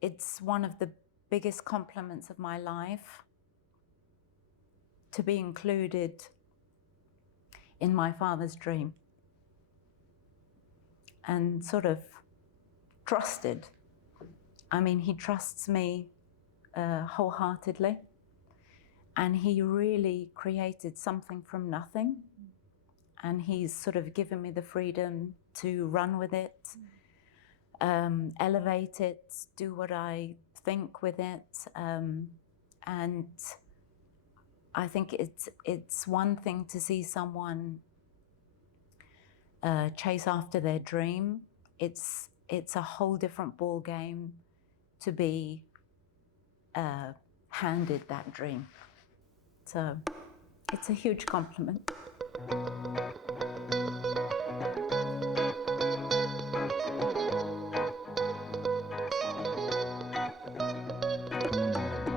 it's one of the biggest compliments of my life to be included in my father's dream and sort of trusted. I mean, he trusts me wholeheartedly, and he really created something from nothing, and he's sort of given me the freedom to run with it, elevate it, do what I think with it, and I think it's one thing to see someone chase after their dream. It's a whole different ball game to be handed that dream. So it's a huge compliment.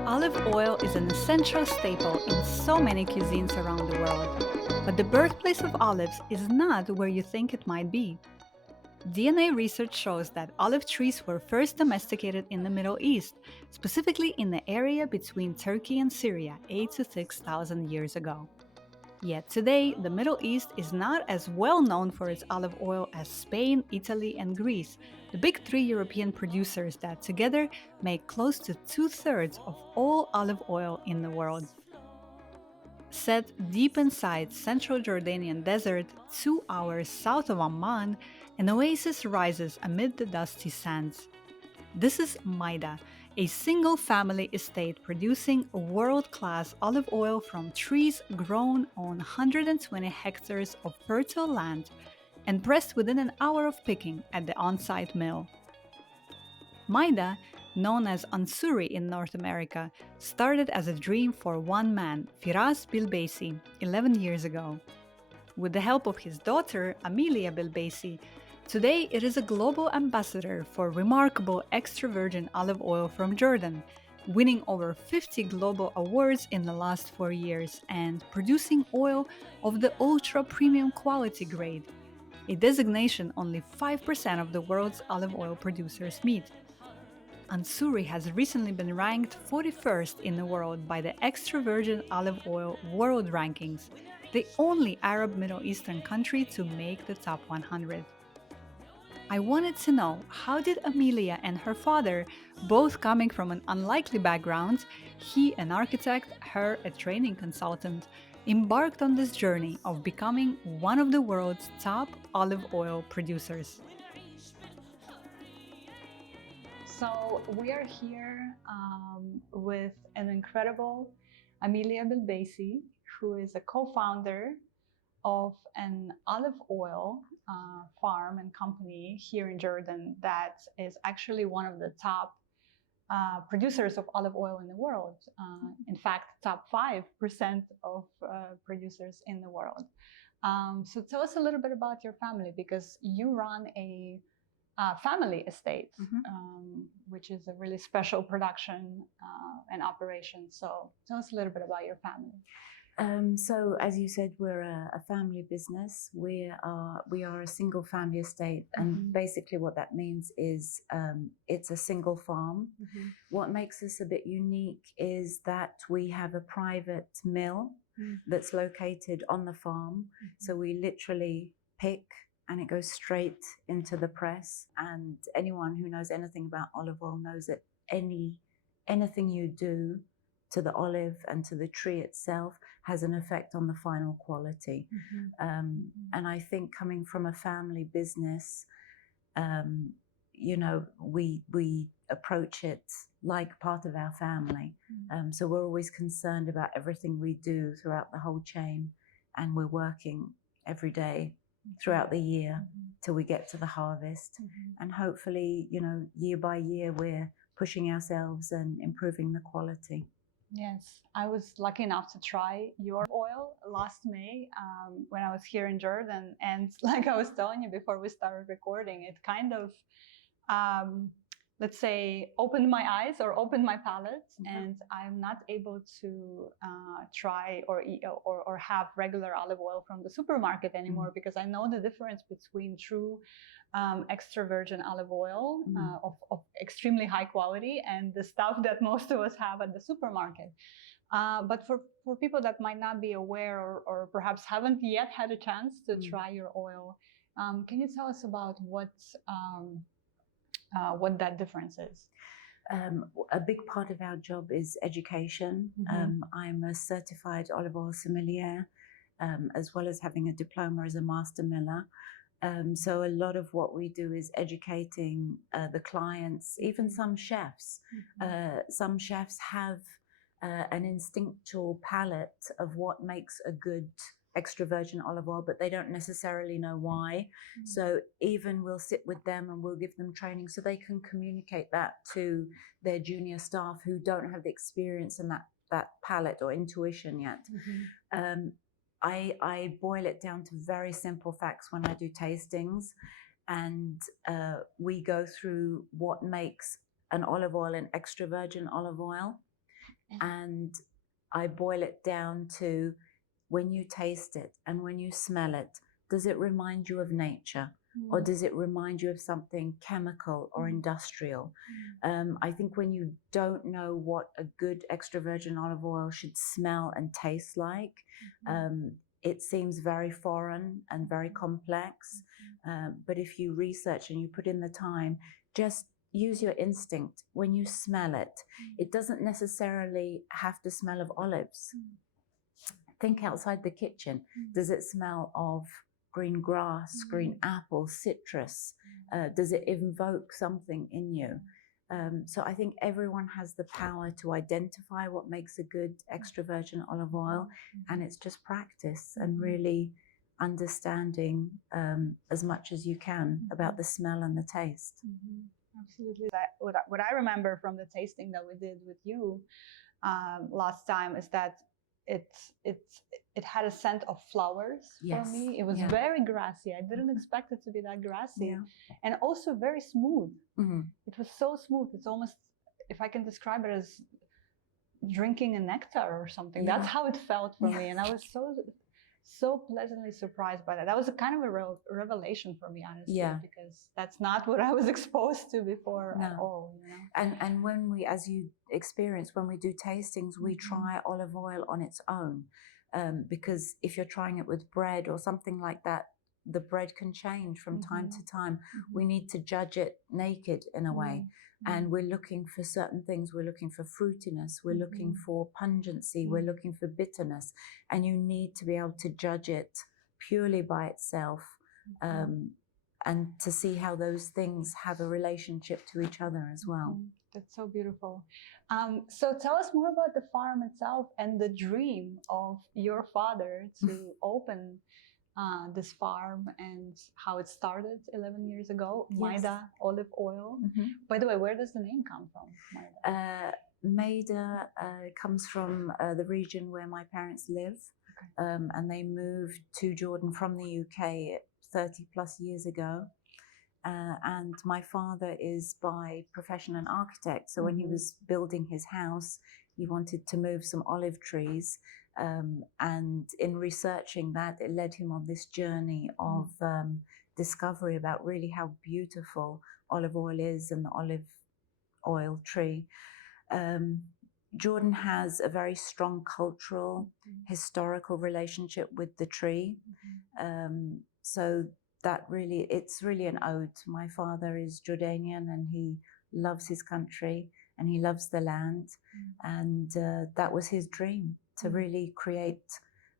Olive oil is an essential staple in so many cuisines around the world. But the birthplace of olives is not where you think it might be. DNA research shows that olive trees were first domesticated in the Middle East, specifically in the area between Turkey and Syria 8,000 to 6,000 years ago. Yet today, the Middle East is not as well known for its olive oil as Spain, Italy, and Greece, the big three European producers that together make close to 2/3 of all olive oil in the world. Set deep inside central Jordanian desert, 2 hours south of Amman, an oasis rises amid the dusty sands. This is Maida, a single-family estate producing world-class olive oil from trees grown on 120 hectares of fertile land and pressed within an hour of picking at the on-site mill. Maida, known as Onsuri in North America, started as a dream for one man, Firas Bilbeisi, 11 years ago. With the help of his daughter, Amelia Bilbeisi, today it is a global ambassador for remarkable extra virgin olive oil from Jordan, winning over 50 global awards in the last 4 years and producing oil of the ultra-premium quality grade, a designation only 5% of the world's olive oil producers meet. Onsuri has recently been ranked 41st in the world by the Extra Virgin Olive Oil World Rankings, the only Arab Middle Eastern country to make the top 100. I wanted to know, how did Amelia and her father, both coming from an unlikely background, he an architect, her a training consultant, embarked on this journey of becoming one of the world's top olive oil producers? So we are here with an incredible Amelia Bilbeisi, who is a co-founder of an olive oil farm and company here in Jordan that is actually one of the top producers of olive oil in the world. In fact, top 5% of producers in the world. So tell us a little bit about your family, because you run a family estate, which is a really special production and operation. So tell us a little bit about your family. So, as you said, we're a family business. We are a single family estate, and basically what that means is it's a single farm. What makes us a bit unique is that we have a private mill that's located on the farm. So we literally pick, and it goes straight into the press. And anyone who knows anything about olive oil knows that anything you do to the olive and to the tree itself has an effect on the final quality. And I think coming from a family business, you know, we approach it like part of our family. So we're always concerned about everything we do throughout the whole chain, and we're working every day throughout the year till we get to the harvest. And hopefully, you know, year by year, we're pushing ourselves and improving the quality. Yes, I was lucky enough to try your oil last May when I was here in Jordan. And like I was telling you before we started recording, it kind of let's say, opened my eyes or opened my palate, and I'm not able to try or eat or have regular olive oil from the supermarket anymore, because I know the difference between true extra virgin olive oil of extremely high quality and the stuff that most of us have at the supermarket. But for people that might not be aware or perhaps haven't yet had a chance to try your oil, can you tell us about what that difference is? A big part of our job is education. I'm a certified olive oil sommelier, as well as having a diploma as a master miller. So a lot of what we do is educating the clients, even some chefs. Some chefs have an instinctual palate of what makes a good extra virgin olive oil, but they don't necessarily know why. So even we'll sit with them and we'll give them training so they can communicate that to their junior staff who don't have the experience and that palate or intuition yet. I boil it down to very simple facts when I do tastings, and we go through what makes an olive oil an extra virgin olive oil, and I boil it down to, when you taste it and when you smell it, does it remind you of nature? Or does it remind you of something chemical or industrial? I think when you don't know what a good extra virgin olive oil should smell and taste like, it seems very foreign and very complex. But if you research and you put in the time, just use your instinct. When you smell it, it doesn't necessarily have to smell of olives. Think outside the kitchen. Does it smell of green grass, green apple, citrus? Does it evoke something in you? So I think everyone has the power to identify what makes a good extra virgin olive oil, and it's just practice and really understanding as much as you can about the smell and the taste. Absolutely. What I remember from the tasting that we did with you last time is that it had a scent of flowers for me. It was very grassy. I didn't expect it to be that grassy, and also very smooth. It was so smooth. It's almost, if I can describe it, as drinking a nectar or something. That's how it felt for me, and I was so pleasantly surprised by that. That was a kind of a revelation for me, honestly, because that's not what I was exposed to before at all. You know? And when we, as you experience, when we do tastings, we try olive oil on its own, because if you're trying it with bread or something like that, the bread can change from time to time. We need to judge it naked in a way. And we're looking for certain things. We're looking for fruitiness. We're looking for pungency. We're looking for bitterness. And you need to be able to judge it purely by itself, and to see how those things have a relationship to each other as well. That's so beautiful. So tell us more about the farm itself and the dream of your father to open this farm and how it started 11 years ago. Maida Olive Oil. By the way, where does the name come from, Maida? Maida comes from the region where my parents live, and they moved to Jordan from the UK 30 plus years ago. And my father is by profession an architect, so when he was building his house, he wanted to move some olive trees. And in researching that, it led him on this journey of discovery about really how beautiful olive oil is and the olive oil tree. Jordan has a very strong cultural, historical relationship with the tree. So that really, it's really an ode. My father is Jordanian and he loves his country and he loves the land. And that was his dream, to really create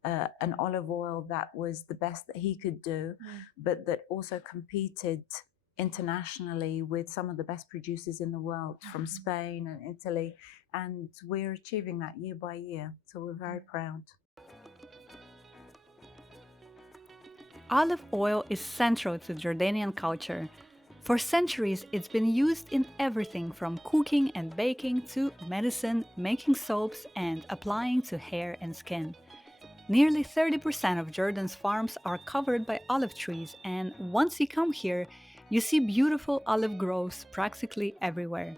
an olive oil that was the best that he could do, but that also competed internationally with some of the best producers in the world from Spain and Italy. And we're achieving that year by year. So we're very proud. Olive oil is central to Jordanian culture. For centuries, it's been used in everything from cooking and baking to medicine, making soaps, and applying to hair and skin. Nearly 30% of Jordan's farms are covered by olive trees, and once you come here, You see beautiful olive groves practically everywhere.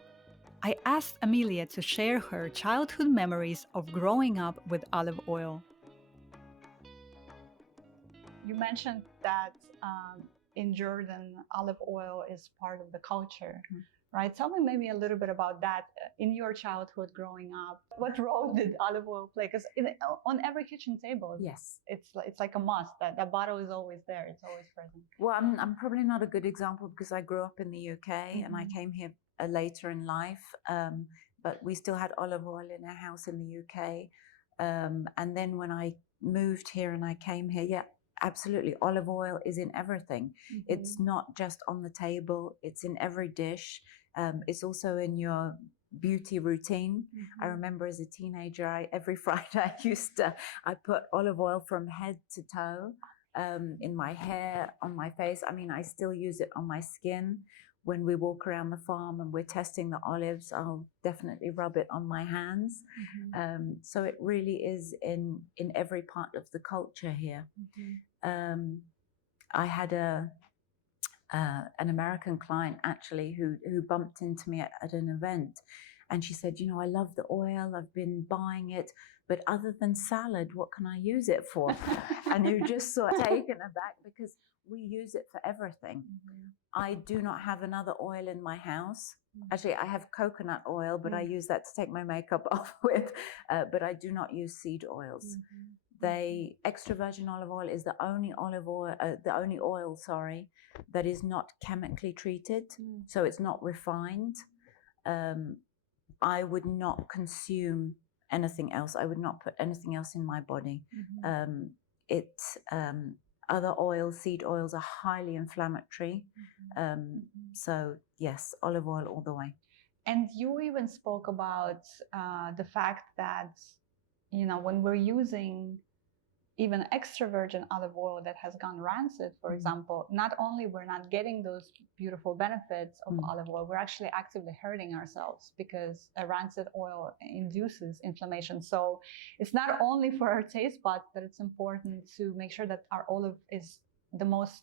I asked Amelia to share her childhood memories of growing up with olive oil. You mentioned that in Jordan, olive oil is part of the culture, right? Tell me maybe a little bit about that in your childhood growing up. What role did olive oil play? Because on every kitchen table, Yes, it's like a must. That bottle is always there. It's always present. well, I'm probably not a good example because I grew up in the UK and I came here later in life. But we still had olive oil in our house in the UK. And then when I moved here and I came here, yeah, absolutely, olive oil is in everything. It's not just on the table, it's in every dish. It's also in your beauty routine. I remember as a teenager, every Friday I put olive oil from head to toe. In my hair, on my face. I mean, I still use it on my skin. When we walk around the farm and we're testing the olives, I'll definitely rub it on my hands. So it really is in every part of the culture here. I had an American client actually who bumped into me at an event, and she said, "You know, I love the oil. I've been buying it, but other than salad, what can I use it for?" And you're just sort of taken aback because we use it for everything. I do not have another oil in my house. Actually, I have coconut oil, but I use that to take my makeup off with. But I do not use seed oils. Extra virgin olive oil is the only oil, that is not chemically treated. So it's not refined. I would not consume anything else. I would not put anything else in my body. Other oils, seed oils, are highly inflammatory. So yes, olive oil all the way. And you even spoke about the fact that, you know, when we're using even extra virgin olive oil that has gone rancid, for example, not only we're not getting those beautiful benefits of olive oil, we're actually actively hurting ourselves because a rancid oil induces inflammation. So it's not only for our taste buds that it's important to make sure that our olive is the most,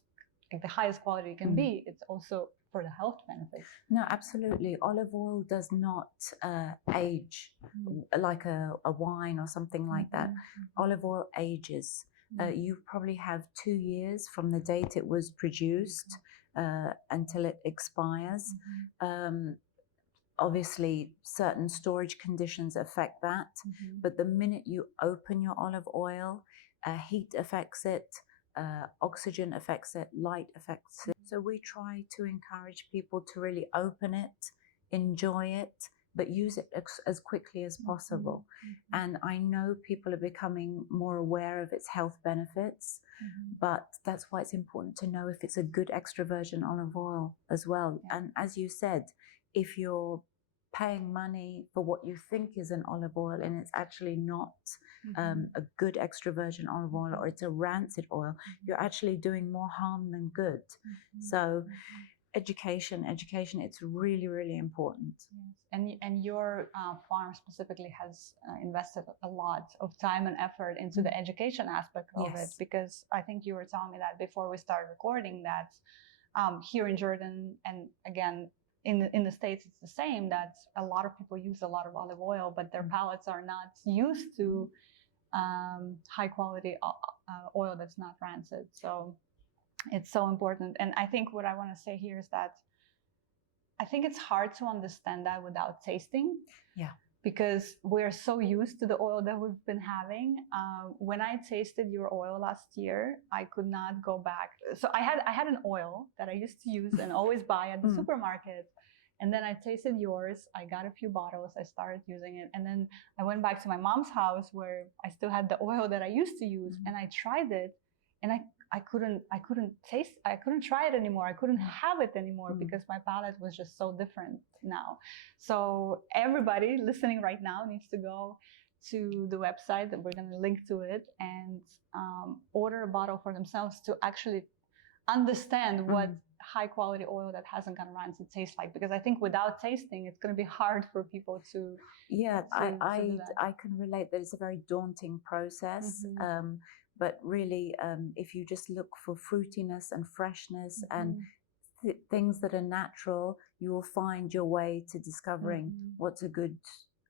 like the highest quality it can be. It's also for the health benefits. No, absolutely. Olive oil does not age like a wine or something like that. Olive oil ages. You probably have 2 years from the date it was produced until it expires. Obviously, certain storage conditions affect that. But the minute you open your olive oil, heat affects it. Oxygen affects it, light affects it. So we try to encourage people to really open it, enjoy it, but use it as quickly as possible. And I know people are becoming more aware of its health benefits, but that's why it's important to know if it's a good extra virgin olive oil as well. And as you said, if you're paying money for what you think is an olive oil and it's actually not a good extra virgin olive oil, or it's a rancid oil, you're actually doing more harm than good. So education, it's really, really important. And your farm specifically has invested a lot of time and effort into the education aspect of it, because I think you were telling me that before we started recording that here in Jordan, and again, in the States, it's the same, that a lot of people use a lot of olive oil, but their palates are not used to high quality oil that's not rancid. So it's so important. And I think what I want to say here is that I think it's hard to understand that without tasting. Because we're so used to the oil that we've been having. When I tasted your oil last year, I could not go back. So I had an oil that I used to use and always buy at the supermarket. And then I tasted yours. I got a few bottles. I started using it. And then I went back to my mom's house where I still had the oil that I used to use. And I tried it. And I couldn't try it anymore. I couldn't have it anymore because my palate was just so different now. So everybody listening right now needs to go to the website that we're going to link to it and order a bottle for themselves to actually understand what high quality oil that hasn't gone rancid tastes like. Because I think without tasting, it's going to be hard for people to. Yeah, I can relate that it's a very daunting process. But really, if you just look for fruitiness and freshness and things that are natural, you will find your way to discovering what's a good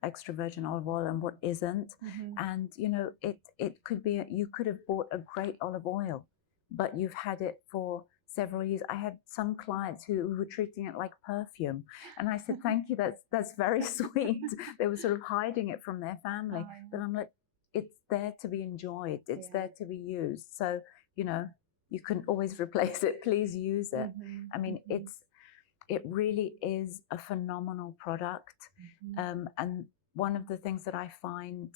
extra virgin olive oil and what isn't. And you know, it could be, you could have bought a great olive oil, but you've had it for several years. I had some clients who were treating it like perfume, and I said, thank you, that's very sweet. They were sort of hiding it from their family, but I'm like, it's there to be enjoyed, it's there to be used. So, you know, you can always replace it. Please use it. I mean, it really is a phenomenal product. And one of the things that I find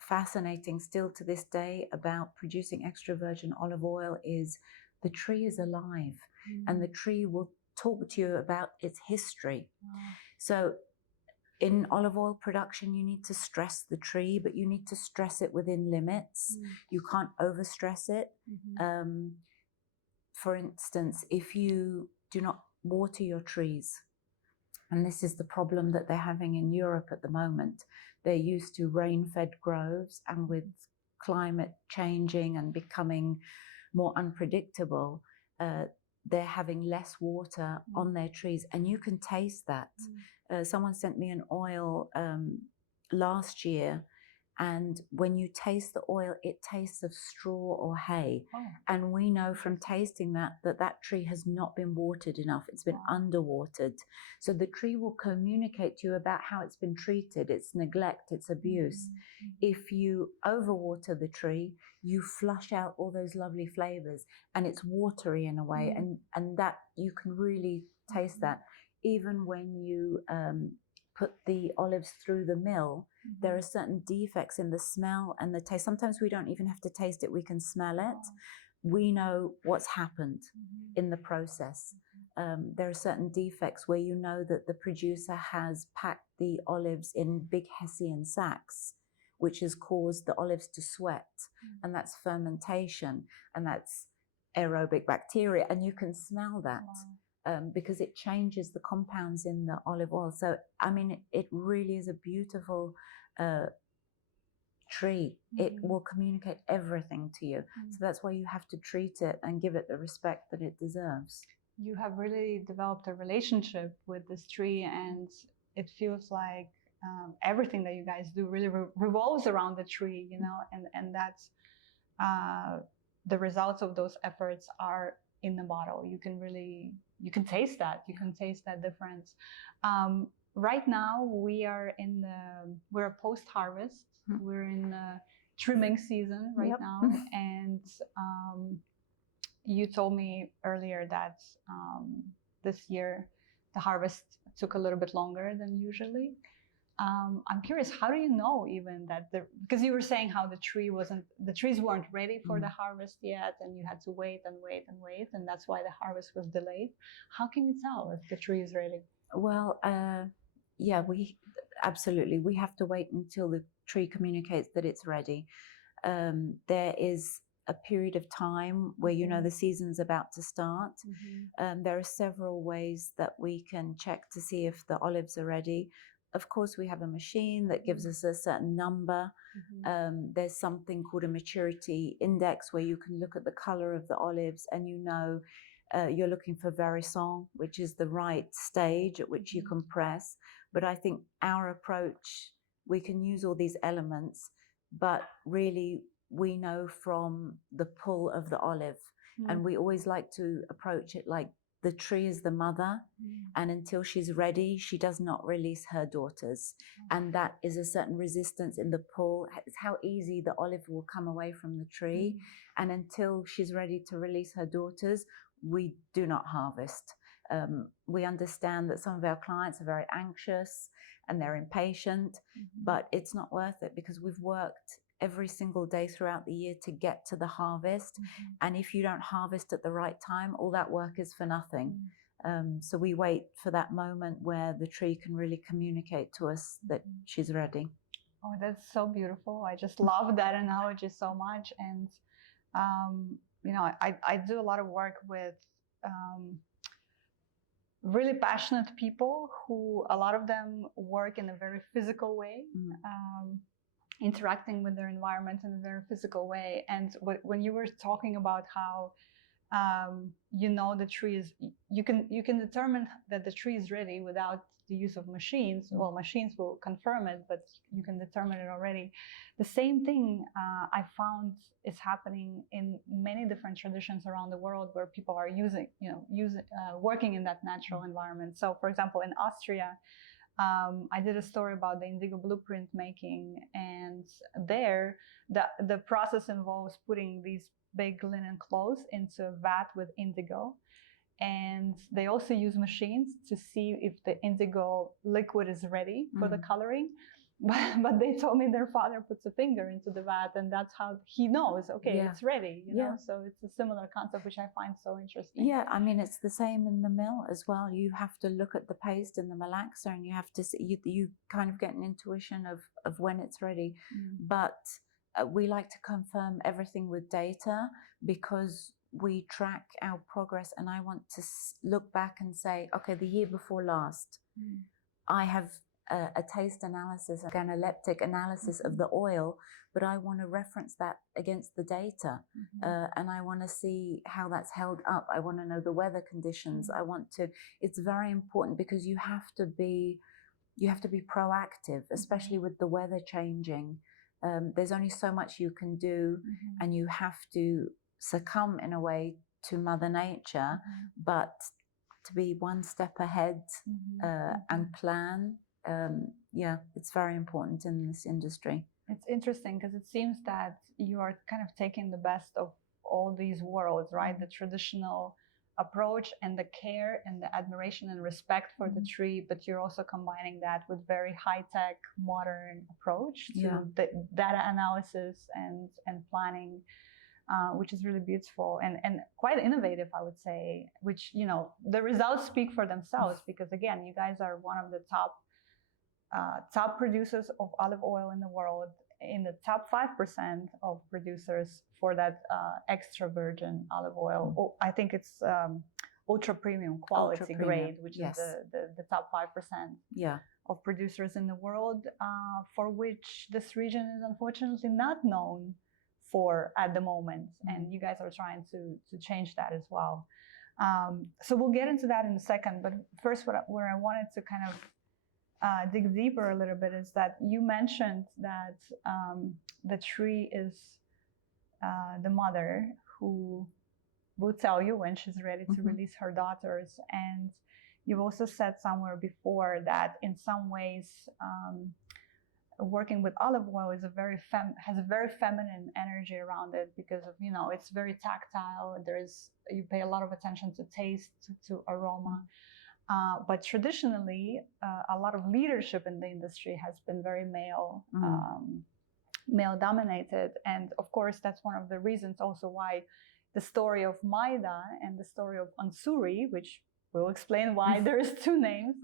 fascinating still to this day about producing extra virgin olive oil is the tree is alive, and the tree will talk to you about its history. So in olive oil production, you need to stress the tree, but you need to stress it within limits. You can't overstress it. For instance, if you do not water your trees, and this is the problem that they're having in Europe at the moment, they're used to rain-fed groves, and with climate changing and becoming more unpredictable, they're having less water on their trees, and you can taste that. Someone sent me an oil last year, and when you taste the oil, it tastes of straw or hay. And we know from tasting that tree has not been watered enough. It's been underwatered. So the tree will communicate to you about how it's been treated, its neglect, its abuse. If you overwater the tree, you flush out all those lovely flavors, and it's watery in a way, and that you can really taste that. Even when you put the olives through the mill, there are certain defects in the smell and the taste. Sometimes we don't even have to taste it, we can smell it. We know what's happened in the process. There are certain defects where you know that the producer has packed the olives in big Hessian sacks, which has caused the olives to sweat, and that's fermentation, and that's aerobic bacteria, and you can smell that. Because it changes the compounds in the olive oil. So, I mean, it really is a beautiful tree. It will communicate everything to you. So that's why you have to treat it and give it the respect that it deserves. You have really developed a relationship with this tree, and it feels like everything that you guys do really revolves around the tree, you know, and that's the results of those efforts are in the bottle. You can taste that. You can taste that difference. Right now, we're post-harvest. We're in the trimming season right now. And you told me earlier that this year the harvest took a little bit longer than usually. I'm curious, how do you know even that because you were saying how the trees weren't ready for the harvest yet, and you had to wait and wait and wait, and that's why the harvest was delayed. How can you tell if the tree is ready? Well, yeah, we have to wait until the tree communicates that it's ready. There is a period of time where you know the season's about to start. There are several ways that we can check to see if the olives are ready. Of course, we have a machine that gives us a certain number. There's something called a maturity index where you can look at the color of the olives, and you know you're looking for Varison, which is the right stage at which you can press. But I think our approach, we can use all these elements, but really we know from the pull of the olive. And we always like to approach it like the tree is the mother, and until she's ready, she does not release her daughters. And that is a certain resistance in the pull. It's how easy the olive will come away from the tree. And until she's ready to release her daughters, we do not harvest. We understand that some of our clients are very anxious and they're impatient, but it's not worth it because we've worked every single day throughout the year to get to the harvest. And if you don't harvest at the right time, all that work is for nothing. So we wait for that moment where the tree can really communicate to us that she's ready. Oh, that's so beautiful. I just love that analogy so much. And, you know, I do a lot of work with really passionate people who, a lot of them work in a very physical way. Interacting with their environment in a very physical way. And when you were talking about how you know the tree is, you can determine that the tree is ready without the use of machines. Well, machines will confirm it, but you can determine it already. The same thing I found is happening in many different traditions around the world where people are working in that natural environment. So, for example, in Austria, I did a story about the indigo blueprint making, and there the process involves putting these big linen cloths into a vat with indigo, and they also use machines to see if the indigo liquid is ready for the coloring. But they told me their father puts a finger into the vat, and that's how he knows, okay, it's ready, you know. So it's a similar concept, which I find so interesting. Yeah, I mean, it's the same in the mill as well. You have to look at the paste and the malaxa, and you have to see, you kind of get an intuition of when it's ready. But we like to confirm everything with data because we track our progress, and I want to look back and say, okay, the year before last, I have a taste analysis, a organoleptic analysis of the oil, but I want to reference that against the data, and I want to see how that's held up. I want to know the weather conditions. I want to. It's very important because you have to be proactive, especially with the weather changing. There's only so much you can do, and you have to succumb in a way to Mother Nature, but to be one step ahead and plan. It's very important in this industry. It's interesting because it seems that you are kind of taking the best of all these worlds, right? The traditional approach and the care and the admiration and respect for the tree, but you're also combining that with very high-tech, modern approach to the data analysis and planning, which is really beautiful and quite innovative, I would say, which, you know, the results speak for themselves because, again, you guys are one of the top producers of olive oil in the world, in the top 5% of producers for that extra virgin olive oil. I think it's ultra premium quality grade, which is the top 5% of producers in the world, for which this region is unfortunately not known for at the moment. And you guys are trying to change that as well. So we'll get into that in a second. But first, where I wanted to kind of dig deeper a little bit is that you mentioned that the tree is the mother who will tell you when she's ready to release her daughters. And you've also said somewhere before that in some ways working with olive oil is has a very feminine energy around it because of, you know, it's very tactile. You pay a lot of attention to taste, to aroma. But traditionally, a lot of leadership in the industry has been very male dominated. And of course, that's one of the reasons also why the story of Maida and the story of Onsuri, which we'll explain why there's two names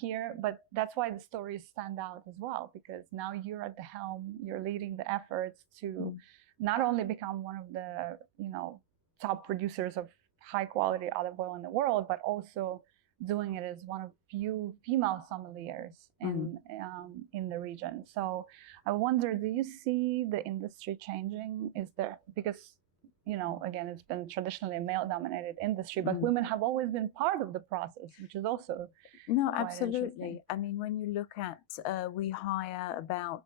here, but that's why the stories stand out as well, because now you're at the helm, you're leading the efforts to not only become one of the, you know, top producers of high quality olive oil in the world, but also doing it as one of few female sommeliers in the region. So I wonder, do you see the industry changing? Is there, because, you know, again, it's been traditionally a male-dominated industry, but women have always been part of the process, which is also absolutely. I mean, when you look at, we hire about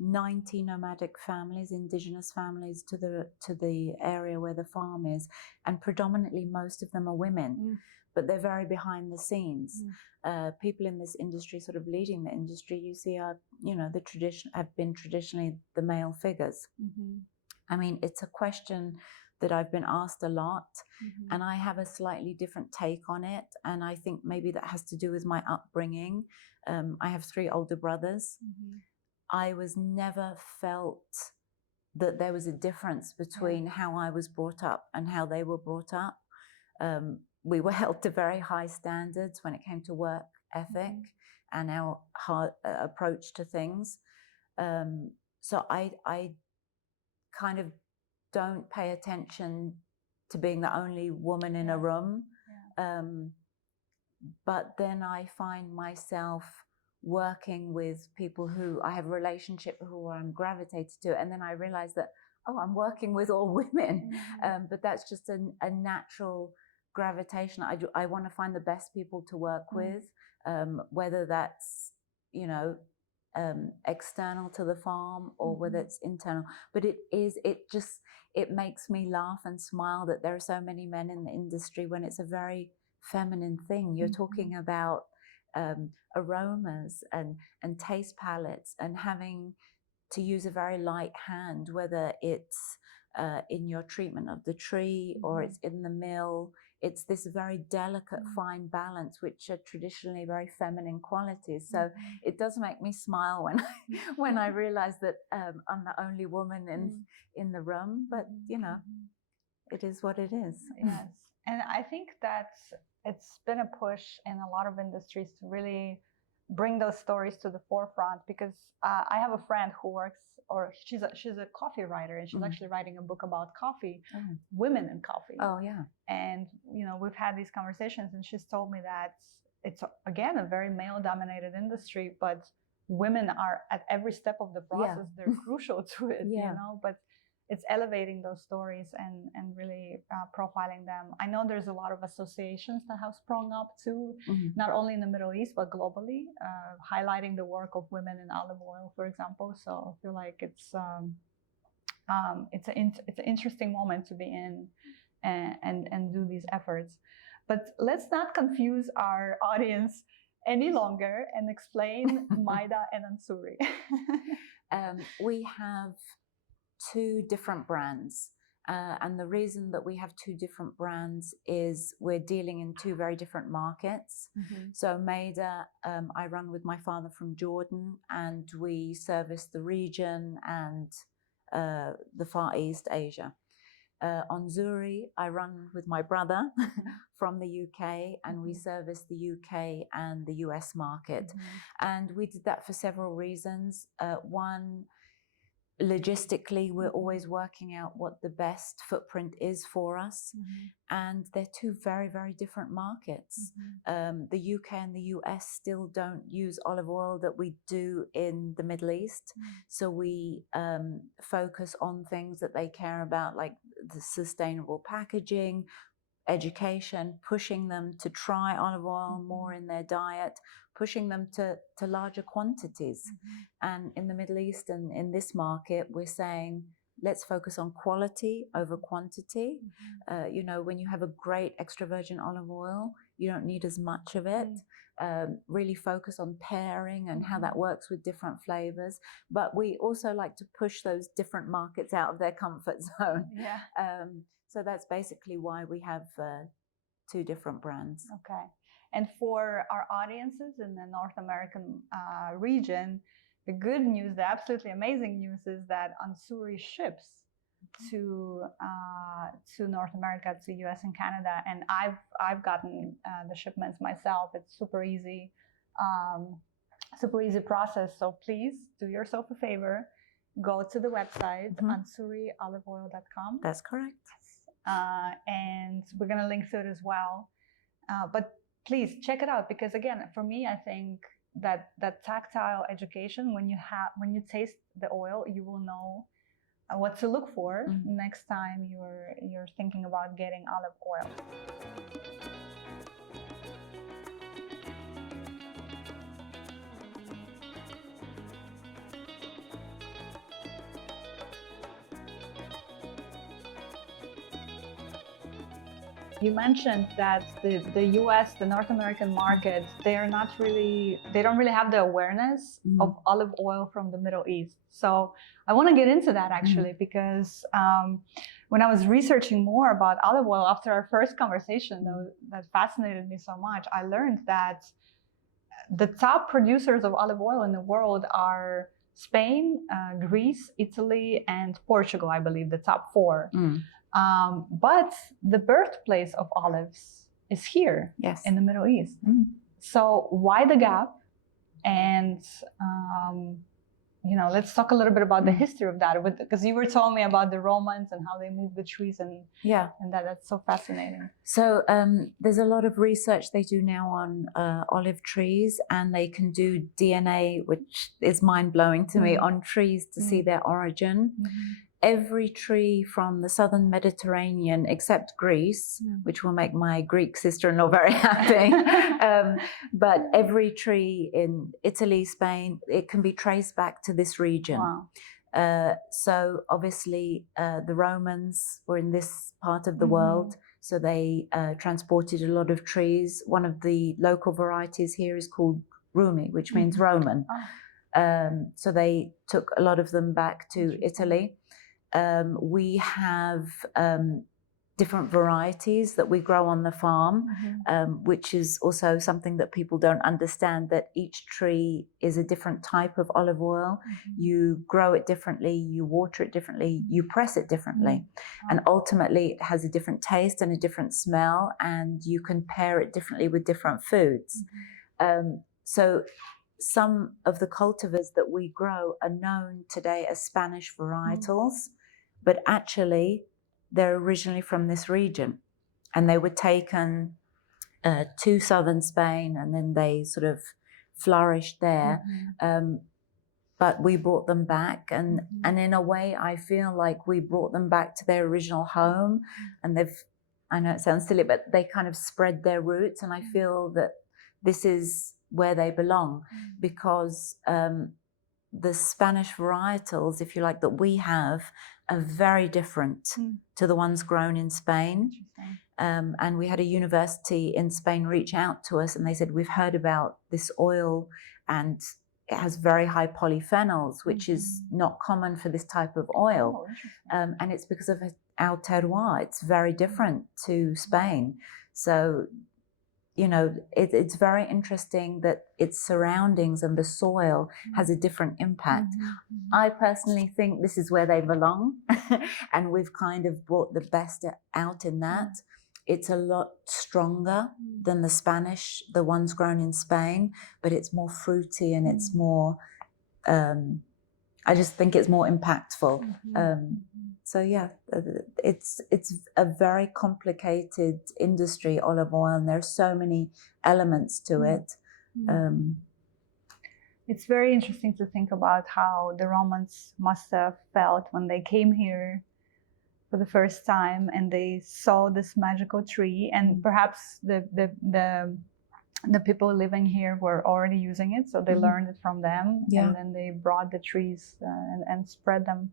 90 nomadic families, indigenous families to the area where the farm is, and predominantly most of them are women. But they're very behind the scenes. People in this industry, sort of leading the industry, you see are, you know, have been traditionally the male figures. I mean, it's a question that I've been asked a lot, and I have a slightly different take on it. And I think maybe that has to do with my upbringing. I have 3 older brothers. I was never felt that there was a difference between how I was brought up and how they were brought up. We were held to very high standards when it came to work ethic and our hard approach to things. So I kind of don't pay attention to being the only woman in a room. But then I find myself working with people who I have a relationship who I'm gravitated to. And then I realize that oh, I'm working with all women. But that's just a natural gravitation. I want to find the best people to work with, whether that's, you know, external to the farm or whether it's internal. But it makes me laugh and smile that there are so many men in the industry when it's a very feminine thing. You're talking about aromas and taste palettes and having to use a very light hand, whether it's in your treatment of the tree or it's in the mill. It's this very delicate, fine balance, which are traditionally very feminine qualities. So it does make me smile when I realize that I'm the only woman in the room. But you know, it is what it is. Yes, and I think that it's been a push in a lot of industries to really bring those stories to the forefront, because I have a friend who works, or she's a coffee writer, and she's actually writing a book about coffee, women in coffee. Oh yeah. And you know, we've had these conversations, and she's told me that it's again a very male-dominated industry, but women are at every step of the process. They're crucial to it, you know. But it's elevating those stories and really profiling them. I know there's a lot of associations that have sprung up too, not only in the Middle East, but globally, highlighting the work of women in olive oil, for example. So I feel like it's an interesting moment to be in and do these efforts. But let's not confuse our audience any longer and explain Maida and ONSURI. We have two different brands. And the reason that we have two different brands is we're dealing in two very different markets. So Maida, I run with my father from Jordan, and we service the region and the Far East Asia. Onsuri, I run with my brother from the UK, and we service the UK and the US market. And we did that for several reasons. One, logistically, we're always working out what the best footprint is for us. And they're two very, very different markets. The UK and the US still don't use olive oil that we do in the Middle East. So we focus on things that they care about, like the sustainable packaging, education, pushing them to try olive oil more in their diet, pushing them to larger quantities. And in the Middle East and in this market, we're saying, let's focus on quality over quantity. You know, when you have a great extra virgin olive oil, you don't need as much of it. Really focus on pairing and how that works with different flavors. But we also like to push those different markets out of their comfort zone. So that's basically why we have two different brands. Okay. And for our audiences in the North American region, the good news, the absolutely amazing news, is that ONSURI ships to North America, to US and Canada, and I've gotten the shipments myself. It's super easy process. So please do yourself a favor, go to the website OnsuriOliveOil.com. That's correct. And we're going to link to it as well. But please check it out, because again, for me, I think that tactile education, when you taste the oil, you will know what to look for next time you're thinking about getting olive oil. You mentioned that the US, the North American market, they don't really have the awareness of olive oil from the Middle East. So I want to get into that actually, because when I was researching more about olive oil after our first conversation, that fascinated me so much, I learned that the top producers of olive oil in the world are Spain, Greece, Italy, and Portugal, I believe, the top four. But the birthplace of olives is here in the Middle East. So why the gap? And you know, let's talk a little bit about the history of that, because you were telling me about the Romans and how they moved the trees, and that's so fascinating. So there's a lot of research they do now on olive trees, and they can do DNA, which is mind-blowing to me, on trees to see their origin. every tree from the southern Mediterranean, except Greece, which will make my Greek sister-in-law very happy. But every tree in Italy, Spain, it can be traced back to this region. Wow. So obviously the Romans were in this part of the world, so they transported a lot of trees. One of the local varieties here is called Rumi, which means Roman. So they took a lot of them back to Italy. We have different varieties that we grow on the farm, which is also something that people don't understand, that each tree is a different type of olive oil. You grow it differently, you water it differently, you press it differently. And ultimately it has a different taste and a different smell, and you can pair it differently with different foods. So some of the cultivars that we grow are known today as Spanish varietals, but actually they're originally from this region, and they were taken to southern Spain, and then they sort of flourished there. But we brought them back, and in a way I feel like we brought them back to their original home, and I know it sounds silly, but they kind of spread their roots, and I feel that this is where they belong, because the Spanish varietals, if you like, that we have are very different to the ones grown in Spain. And we had a university in Spain reach out to us, and they said, we've heard about this oil and it has very high polyphenols, which is not common for this type of oil. And it's because of our terroir. It's very different to Spain. So, you know, it's very interesting that its surroundings and the soil has a different impact. I personally think this is where they belong, and we've kind of brought the best out in that. It's a lot stronger than the Spanish, the ones grown in Spain, but it's more fruity and it's more, I just think it's more impactful. So yeah, it's a very complicated industry, olive oil, and there's so many elements to it. It's very interesting to think about how the Romans must have felt when they came here for the first time and they saw this magical tree, and perhaps the people living here were already using it, so they learned it from them, and then they brought the trees and spread them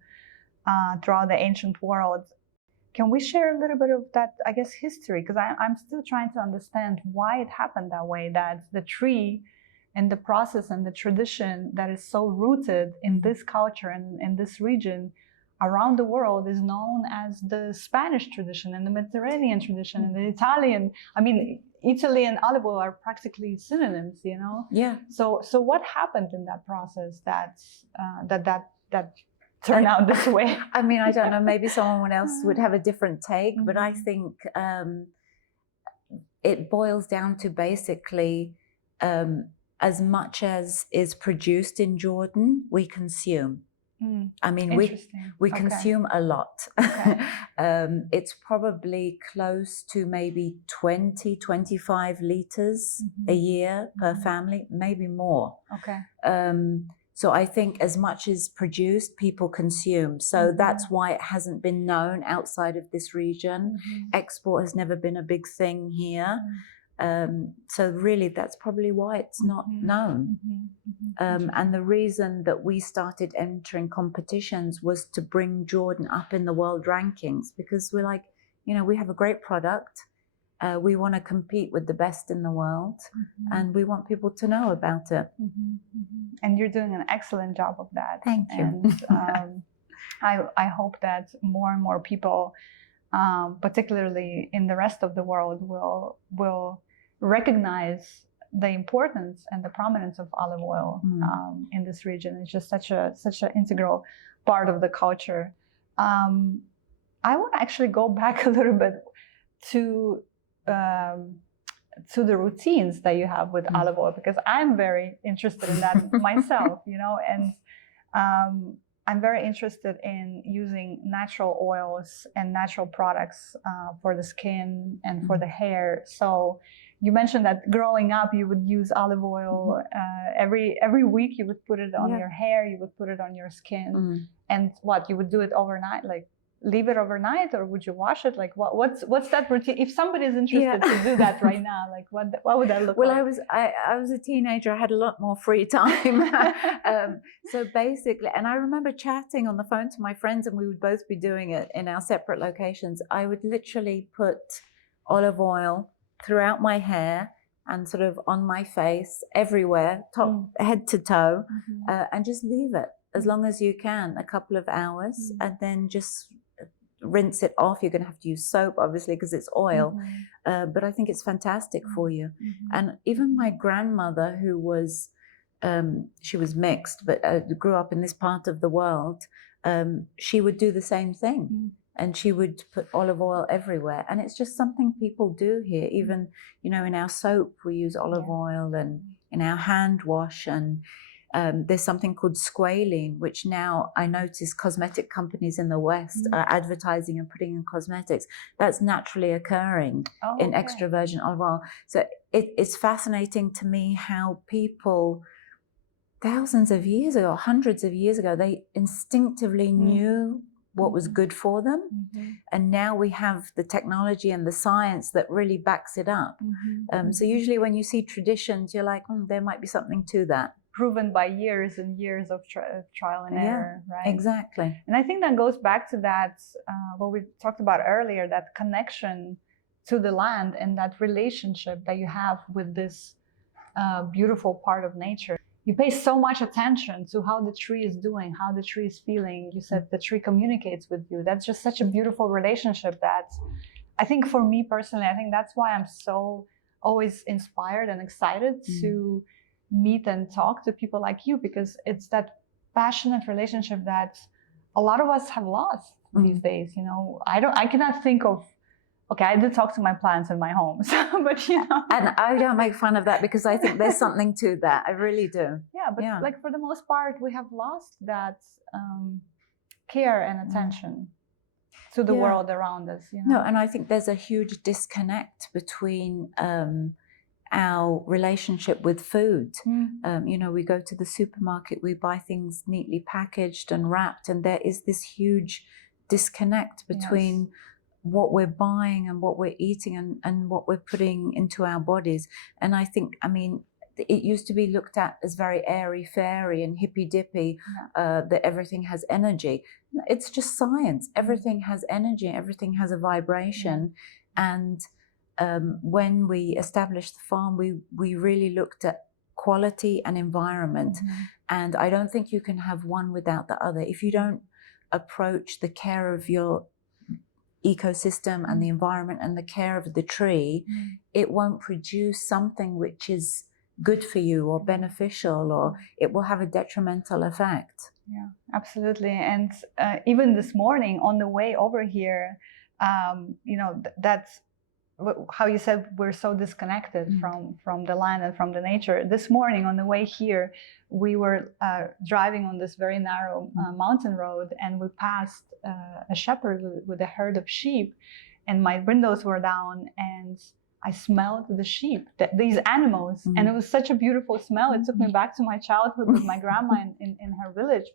throughout the ancient world. Can we share a little bit of that, I guess, history? Because I'm still trying to understand why it happened that way, that the tree and the process and the tradition that is so rooted in this culture and in this region around the world is known as the Spanish tradition and the Mediterranean tradition and the Italian. I mean, Italy and olive oil are practically synonyms, you know? Yeah. So what happened in that process that turned out this way? I mean, I don't know, maybe someone else would have a different take, but I think it boils down to basically as much as is produced in Jordan, we consume. I mean, we consume a lot. It's probably close to maybe 20-25 liters a year per family, maybe more. So I think as much as produced, people consume. So that's why it hasn't been known outside of this region. Export has never been a big thing here. So really, that's probably why it's not known. And the reason that we started entering competitions was to bring Jordan up in the world rankings, because we're like, you know, we have a great product. We want to compete with the best in the world, and we want people to know about it. And you're doing an excellent job of that. Thank you. And I hope that more and more people, particularly in the rest of the world, will recognize the importance and the prominence of olive oil in this region. It's just such an integral part of the culture. I want to actually go back a little bit to the routines that you have with olive oil, because I'm very interested in that myself, you know, and I'm very interested in using natural oils and natural products for the skin and for the hair. So you mentioned that growing up you would use olive oil every week you would put it on Yeah. your hair, you would put it on your skin. Mm. And what, you would do it overnight, like leave it overnight, or would you wash it? Like what's that routine? If somebody is interested to do that right now, like what would that look Well, like? I was a teenager. I had a lot more free time. So basically, and I remember chatting on the phone to my friends, and we would both be doing it in our separate locations. I would literally put olive oil throughout my hair and sort of on my face, everywhere, head to toe, and just leave it as long as you can, a couple of hours, and then just rinse it off. You're going to have to use soap, obviously, because it's oil, but I think it's fantastic for you. And even my grandmother, who was, she was mixed, but grew up in this part of the world, she would do the same thing. And she would put olive oil everywhere. And it's just something people do here. Even, you know, in our soap, we use olive oil, and in our hand wash. And there's something called squalene, which now I notice cosmetic companies in the West are advertising and putting in cosmetics. That's naturally occurring in extra virgin olive oil. So it's fascinating to me how people, thousands of years ago, hundreds of years ago, they instinctively knew what was good for them. And now we have the technology and the science that really backs it up. So usually when you see traditions, you're like, there might be something to that. Proven by years and years of trial and error, right? Exactly. And I think that goes back to that, what we talked about earlier, that connection to the land and that relationship that you have with this beautiful part of nature. You pay so much attention to how the tree is doing, how the tree is feeling. You said the tree communicates with you. That's just such a beautiful relationship that I think for me personally, I think that's why I'm so always inspired and excited to meet and talk to people like you, because it's that passionate relationship that a lot of us have lost these days. You know, I cannot think of, okay, I did talk to my plants in my home, but you know. And I don't make fun of that, because I think there's something to that. I really do. Yeah, but like for the most part, we have lost that care and attention to the world around us. You know? No, and I think there's a huge disconnect between our relationship with food. You know, we go to the supermarket, we buy things neatly packaged and wrapped, and there is this huge disconnect between what we're buying and what we're eating and what we're putting into our bodies. And I think, I mean, it used to be looked at as very airy-fairy and hippy-dippy, that everything has energy. It's just science. Everything has energy, everything has a vibration. And when we established the farm, we really looked at quality and environment. And I don't think you can have one without the other. If you don't approach the care of your ecosystem and the environment and the care of the tree, it won't produce something which is good for you or beneficial, or it will have a detrimental effect. Yeah, absolutely. And even this morning on the way over here, you know, that's how you said we're so disconnected from the land and from the nature. This morning on the way here, we were driving on this very narrow mountain road, and we passed a shepherd with a herd of sheep, and my windows were down, and I smelled the sheep, these animals, and it was such a beautiful smell. It took me back to my childhood with my grandma in her village,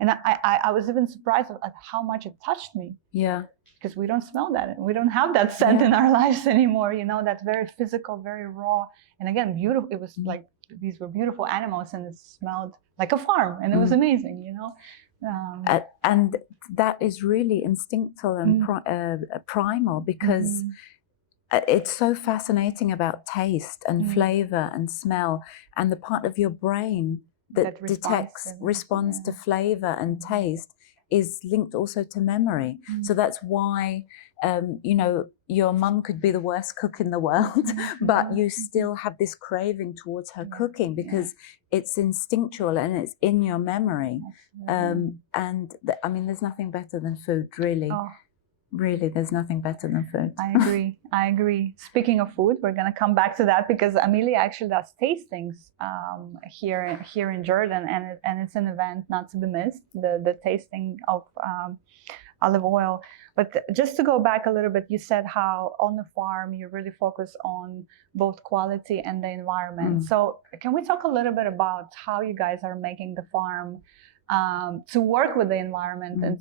and I was even surprised at how much it touched me. Yeah. Because we don't smell that, and we don't have that scent in our lives anymore, you know, that's very physical, very raw, and again, beautiful. It was like, these were beautiful animals, and it smelled like a farm, and it was amazing, you know. And that is really instinctual and primal, because it's so fascinating about taste and flavor and smell, and the part of your brain that responds to flavor and taste is linked also to memory. So that's why, you know, your mum could be the worst cook in the world, but you still have this craving towards her cooking, because it's instinctual and it's in your memory. And I mean, there's nothing better than food, really. Really, there's nothing better than food. I agree. Speaking of food, we're going to come back to that, because Amelia actually does tastings here in Jordan, and it's an event not to be missed. The tasting of olive oil. But just to go back a little bit, you said how on the farm you really focus on both quality and the environment. So can we talk a little bit about how you guys are making the farm to work with the environment and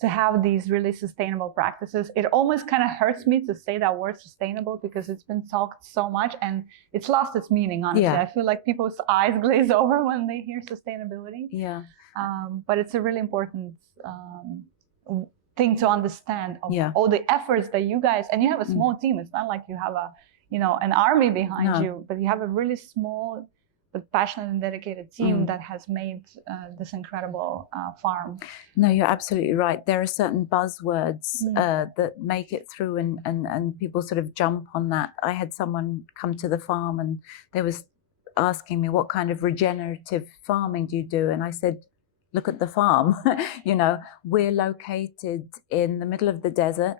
to have these really sustainable practices? It almost kind of hurts me to say that word sustainable because it's been talked so much and it's lost its meaning, honestly. I feel like people's eyes glaze over when they hear sustainability. But it's a really important thing to understand of all the efforts that you guys, and you have a small team. It's not like you have an army behind you, but you have a really small but passionate and dedicated team that has made this incredible farm. No, you're absolutely right. There are certain buzzwords that make it through and people sort of jump on that. I had someone come to the farm and they was asking me, what kind of regenerative farming do you do? And I said, look at the farm. We're located in the middle of the desert.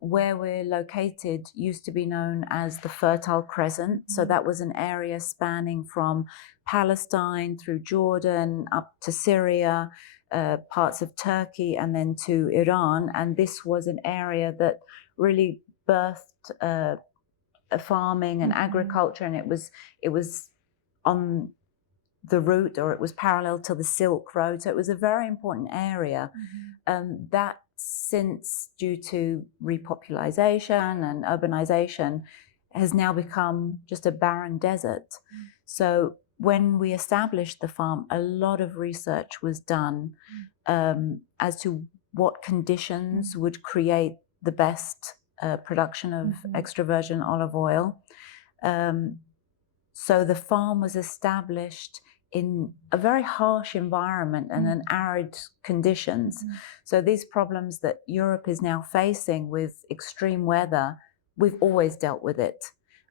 Where we're located used to be known as the Fertile Crescent. So that was an area spanning from Palestine through Jordan up to Syria, parts of Turkey, and then to Iran. And this was an area that really birthed farming and agriculture, and it was on the route, or it was parallel to the Silk Road. So it was a very important area that since, due to repopulation and urbanization, has now become just a barren desert. So when we established the farm, a lot of research was done as to what conditions would create the best production of extra virgin olive oil. So the farm was established in a very harsh environment and in arid conditions. So these problems that Europe is now facing with extreme weather, we've always dealt with it.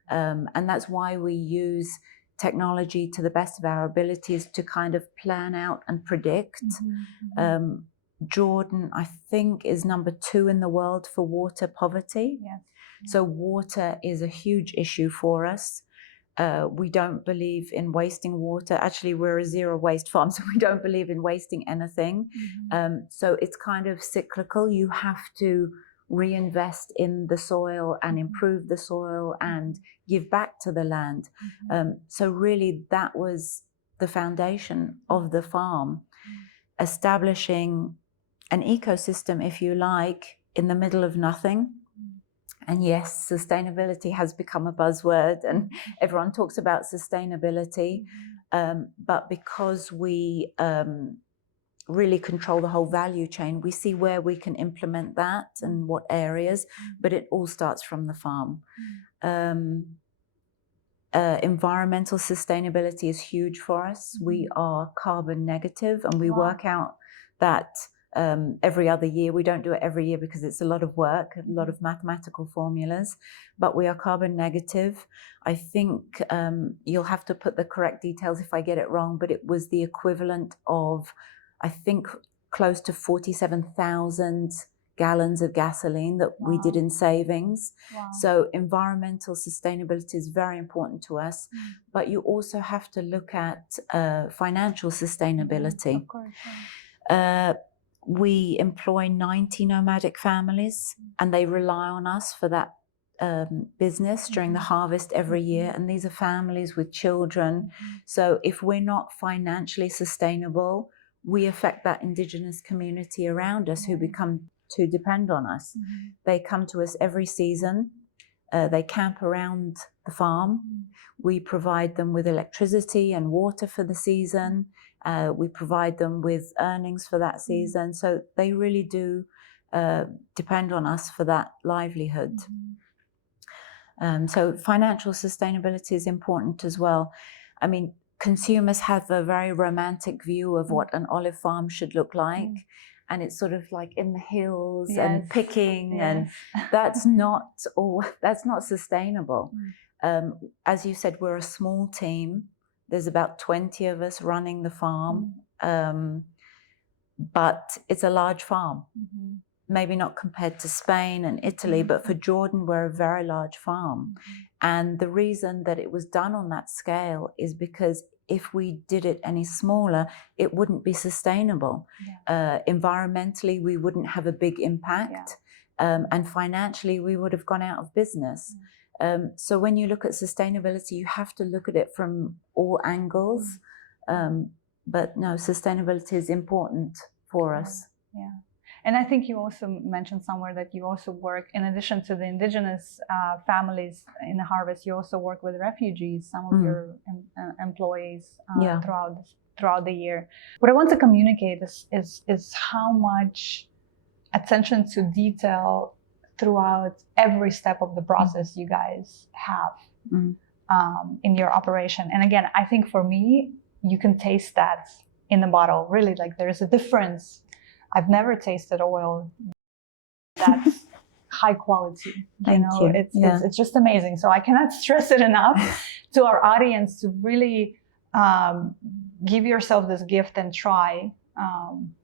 And that's why we use technology to the best of our abilities to kind of plan out and predict. Jordan, I think, is number 2 in the world for water poverty. So water is a huge issue for us. We don't believe in wasting water. Actually, we're a zero waste farm, so we don't believe in wasting anything. So it's kind of cyclical. You have to reinvest in the soil and improve the soil and give back to the land. So really, that was the foundation of the farm, establishing an ecosystem, if you like, in the middle of nothing. And yes, sustainability has become a buzzword and everyone talks about sustainability. But because we really control the whole value chain, we see where we can implement that and what areas, but it all starts from the farm. Environmental sustainability is huge for us. We are carbon negative, and we work out that every other year. We don't do it every year because it's a lot of work, a lot of mathematical formulas, but we are carbon negative. I think you'll have to put the correct details if I get it wrong, but it was the equivalent of, I think, close to 47,000 gallons of gasoline that we did in savings. So environmental sustainability is very important to us, but you also have to look at financial sustainability. Of course, we employ 90 nomadic families, and they rely on us for that business during the harvest every year. And these are families with children. So if we're not financially sustainable, we affect that indigenous community around us who become to depend on us. They come to us every season. They camp around the farm. We provide them with electricity and water for the season. We provide them with earnings for that season. So they really do depend on us for that livelihood. So financial sustainability is important as well. I mean, consumers have a very romantic view of what an olive farm should look like. And it's sort of like in the hills and picking, and that's not sustainable. As you said, we're a small team. There's about 20 of us running the farm, but it's a large farm. maybe not compared to Spain and Italy, but for Jordan, we're a very large farm. And the reason that it was done on that scale is because if we did it any smaller, it wouldn't be sustainable. Environmentally, we wouldn't have a big impact. And financially, we would have gone out of business. So when you look at sustainability, you have to look at it from all angles. But no, sustainability is important for us. And I think you also mentioned somewhere that you also work, in addition to the indigenous families in the harvest, you also work with refugees, some of your employees throughout the year. What I want to communicate is how much attention to detail throughout every step of the process you guys have in your operation. And again, I think for me, you can taste that in the bottle. Really, like there is a difference. I've never tasted oil that's high quality. Thank you. It's just amazing. So I cannot stress it enough to our audience to really give yourself this gift and try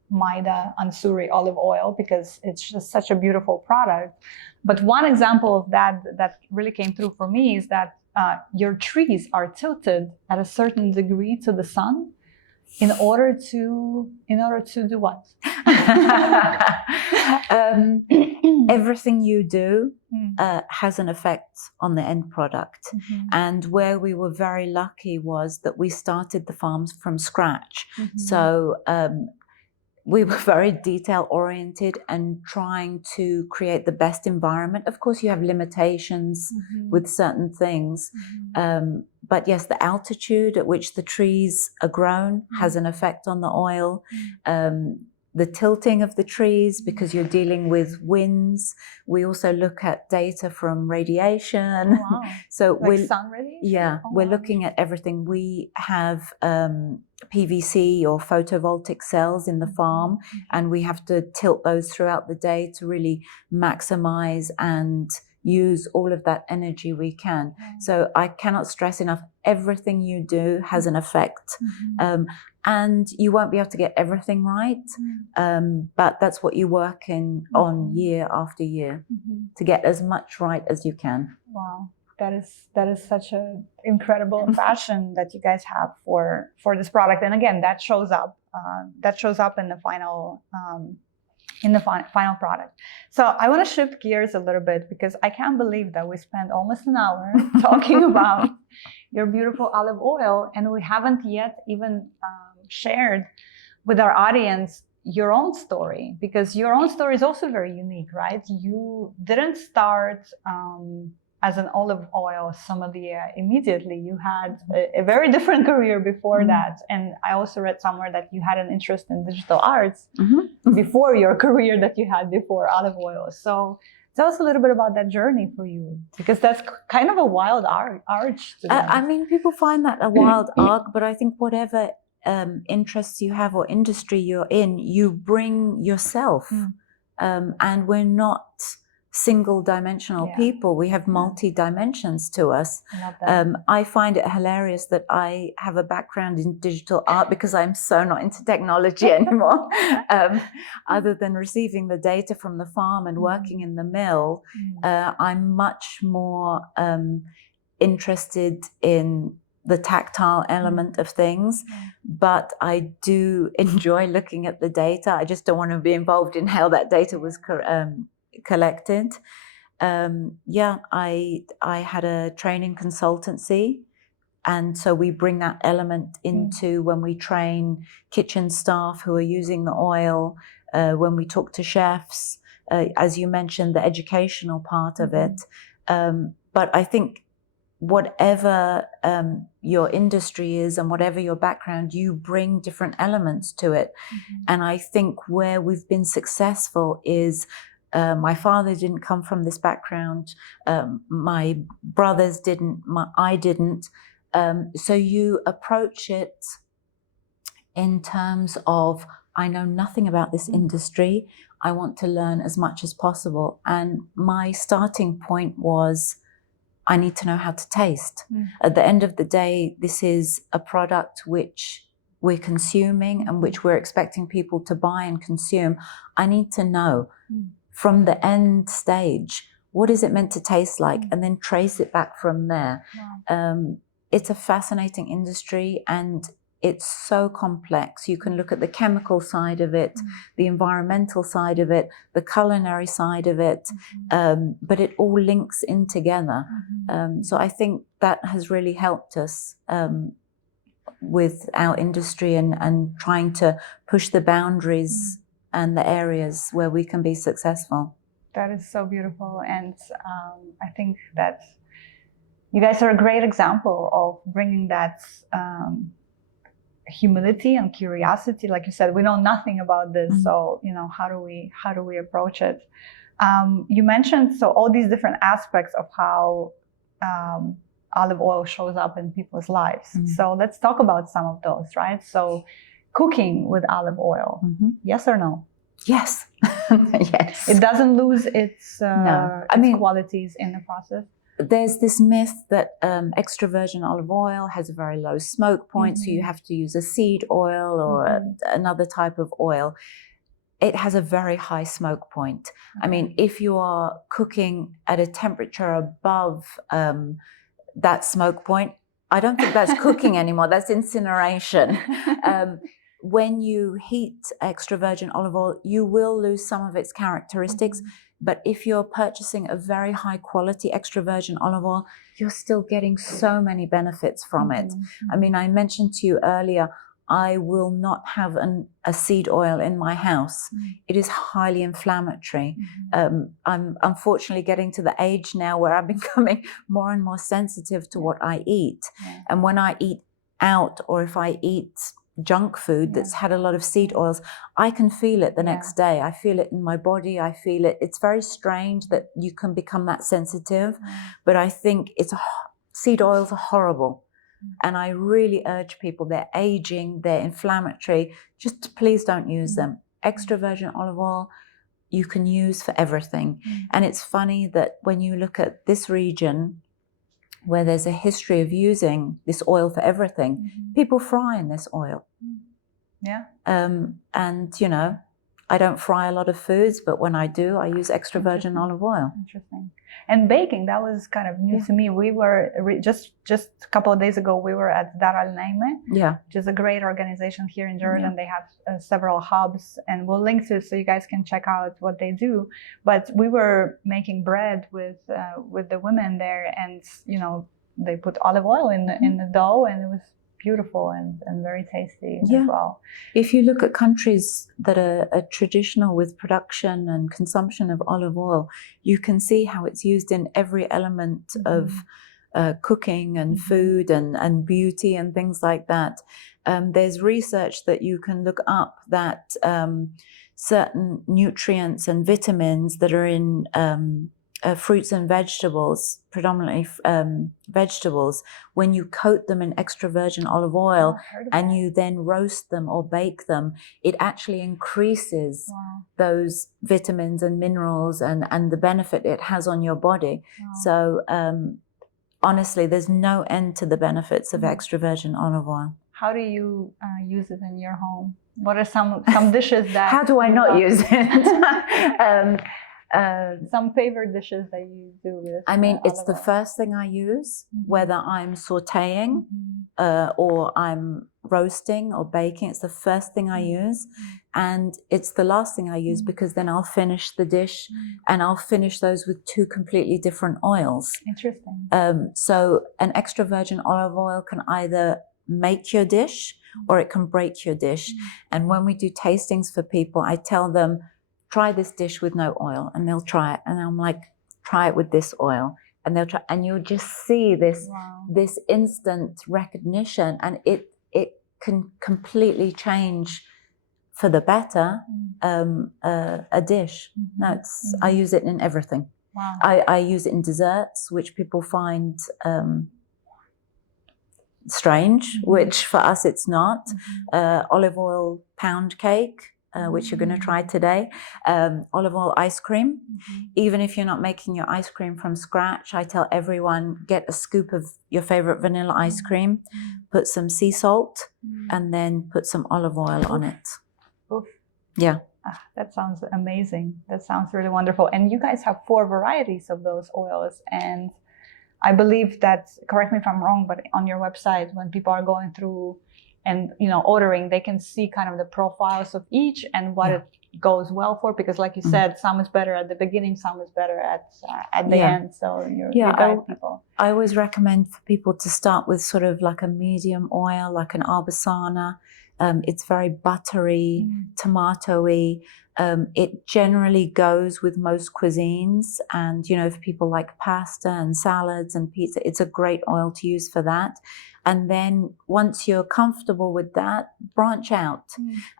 Maida ONSURI Olive Oil, because it's just such a beautiful product. But one example of that really came through for me is that your trees are tilted at a certain degree to the sun in order to do what? Everything you do has an effect on the end product. And where we were very lucky was that we started the farms from scratch. So we were very detail oriented and trying to create the best environment. Of course, you have limitations with certain things. But yes, the altitude at which the trees are grown has an effect on the oil. The tilting of the trees, because you're dealing with winds. We also look at data from radiation. Oh, wow. So like sun radiation? We're looking at everything. We have PVC or photovoltaic cells in the farm, and we have to tilt those throughout the day to really maximize and use all of that energy we can. So I cannot stress enough, everything you do has an effect. And you won't be able to get everything right, but that's what you work on year after year to get as much right as you can. Wow, that is such an incredible passion that you guys have for this product. And again, that shows up in the final final product. So I want to shift gears a little bit, because I can't believe that we spent almost an hour talking about your beautiful olive oil, and we haven't yet even shared with our audience your own story, because your own story is also very unique, right? You didn't start as an olive oil sommelier immediately. You had a very different career before that. And I also read somewhere that you had an interest in digital arts before your career that you had before olive oil. So tell us a little bit about that journey for you, because that's kind of a wild arch. I mean, people find that a wild arc, but I think whatever interests you have or industry you're in, you bring yourself. And we're not single-dimensional people. We have multi-dimensions to us. I love that. I find it hilarious that I have a background in digital art, because I'm so not into technology anymore. Other than receiving the data from the farm and working in the mill, I'm much more interested in the tactile element of things, but I do enjoy looking at the data. I just don't want to be involved in how that data was collected. I had a training consultancy, and so we bring that element into when we train kitchen staff who are using the oil, when we talk to chefs, as you mentioned, the educational part of it. But I think whatever your industry is and whatever your background, you bring different elements to it. And I think where we've been successful is my father didn't come from this background. My brothers didn't. I didn't. So you approach it in terms of, I know nothing about this industry. I want to learn as much as possible. And my starting point was, I need to know how to taste. At the end of the day, this is a product which we're consuming and which we're expecting people to buy and consume. I need to know. from the end stage. What is it meant to taste like? And then trace it back from there. Wow. It's a fascinating industry, and it's so complex. You can look at the chemical side of it, the environmental side of it, the culinary side of it, but it all links in together. So I think that has really helped us with our industry and trying to push the boundaries and the areas where we can be successful. That is so beautiful. And I think that you guys are a great example of bringing that humility and curiosity. Like you said, we know nothing about this, so how do we approach it? You mentioned all these different aspects of how olive oil shows up in people's lives. So let's talk about some of those, right? So cooking with olive oil, yes or no? Yes. Yes. It doesn't lose its qualities in the process. There's this myth that extra virgin olive oil has a very low smoke point, so you have to use a seed oil or another type of oil. It has a very high smoke point. I mean, if you are cooking at a temperature above that smoke point, I don't think that's cooking anymore. That's incineration. When you heat extra virgin olive oil, you will lose some of its characteristics. But if you're purchasing a very high quality extra virgin olive oil, you're still getting so many benefits from it. I mean, I mentioned to you earlier, I will not have a seed oil in my house. It is highly inflammatory. I'm unfortunately getting to the age now where I'm becoming more and more sensitive to what I eat. And when I eat out, or if I eat junk food that's had a lot of seed oils, I can feel it the next day. I feel it in my body. I feel it. It's very strange that you can become that sensitive, but I think seed oils are horrible. And I really urge people, they're aging, they're inflammatory, just please don't use them. Extra virgin olive oil, you can use for everything. And it's funny that when you look at this region, where there's a history of using this oil for everything, people fry in this oil. And, I don't fry a lot of foods, but when I do, I use extra virgin olive oil. Interesting. And baking, that was kind of new to me. We were just a couple of days ago, we were at Dar Al Naime, which is a great organization here in Jordan. They have several hubs, and we'll link to it so you guys can check out what they do. But we were making bread with the women there, and they put olive oil in the dough, and it was beautiful and very tasty as well. If you look at countries that are traditional with production and consumption of olive oil, you can see how it's used in every element of cooking and food and beauty and things like that. There's research that you can look up that certain nutrients and vitamins that are in fruits and vegetables, predominantly vegetables, when you coat them in extra virgin olive oil and you then roast them or bake them, it actually increases those vitamins and minerals and the benefit it has on your body. So honestly, there's no end to the benefits of extra virgin olive oil. How do you use it in your home? What are some dishes that... How do I not use it? Some favorite dishes that you do with I mean, it's the first thing I use, whether I'm sauteing or I'm roasting or baking. It's the first thing I use, and it's the last thing I use because then I'll finish the dish and I'll finish those with two completely different oils. Interesting. So an extra virgin olive oil can either make your dish or it can break your dish. And when we do tastings for people, I tell them, try this dish with no oil, and they'll try it. And I'm like, try it with this oil. And they'll try, and you'll just see this instant recognition, and it can completely change for the better a dish. No, I use it in everything. I use it in desserts, which people find strange, which for us it's not. Olive oil pound cake, which you're going to try today. Olive oil ice cream. Even if you're not making your ice cream from scratch, I tell everyone, get a scoop of your favorite vanilla ice cream, put some sea salt, and then put some olive oil on it. Yeah. That sounds amazing. That sounds really wonderful. And you guys have 4 varieties of those oils. And I believe that, correct me if I'm wrong, but on your website, when people are going through and, ordering, they can see kind of the profiles of each and what it goes well for. Because like you said, some is better at the beginning, some is better at the end. So you guide people. I always recommend for people to start with sort of like a medium oil, like an Arbasana. It's very buttery, tomatoey. It generally goes with most cuisines, and if people like pasta and salads and pizza, it's a great oil to use for that. And then once you're comfortable with that, branch out.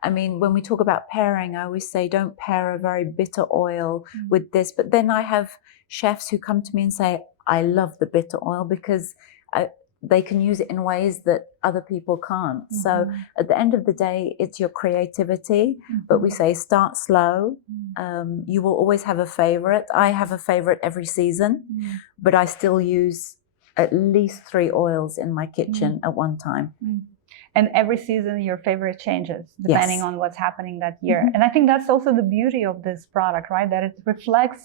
I mean, when we talk about pairing, I always say don't pair a very bitter oil with this. But then I have chefs who come to me and say, I love the bitter oil because they can use it in ways that other people can't. So at the end of the day, it's your creativity, but we say start slow. You will always have a favorite. I have a favorite every season, but I still use at least 3 oils in my kitchen at one time. And every season, your favorite changes depending on what's happening that year. And I think that's also the beauty of this product, right? That it reflects,